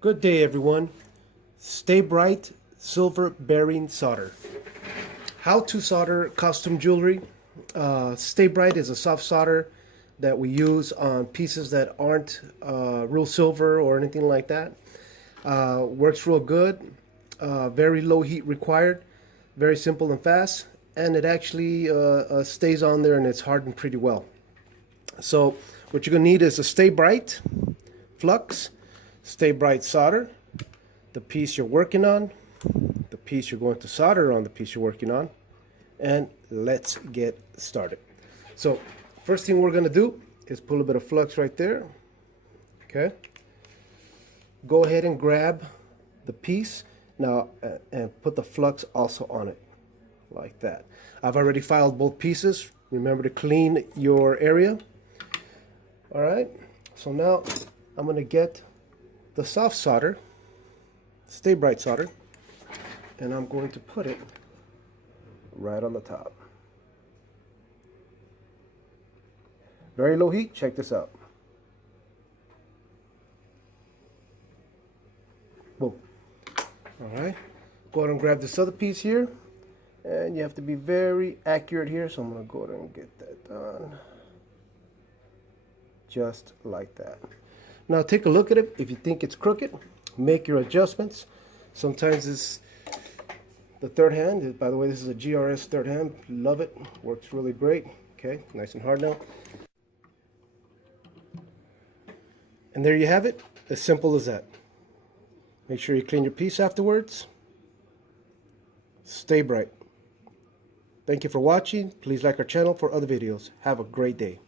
Good day, everyone. Stay Bright Silver Bearing Solder. How to solder custom jewelry. Stay Bright is a soft solder that we use on pieces that aren't real silver or anything like that. Works real good. Very low heat required. Very simple and fast. And it actually stays on there and it's hardened pretty well. So what you're going to need is a Stay Bright flux, Stay Bright solder, the piece you're working on, the piece you're going to solder on the piece you're working on, and let's get started. So first thing we're going to do is pull a bit of flux right there. Okay. Go ahead and grab the piece now and put the flux also on it like that. I've already filed both pieces. Remember to clean your area. All right. So now I'm going to get the soft solder, Stay Bright solder, and I'm going to put it right on the top. Very low heat. Check this out. Boom. All right. Go ahead and grab this other piece here, and you have to be very accurate here. So I'm going to go ahead and get that done, just like that. Now take a look at it. If you think it's crooked, make your adjustments. Sometimes it's the third hand. By the way, this is a GRS third hand. Love it. Works really great. Okay, nice and hard now. And there you have it. As simple as that. Make sure you clean your piece afterwards. Stay bright. Thank you for watching. Please like our channel for other videos. Have a great day.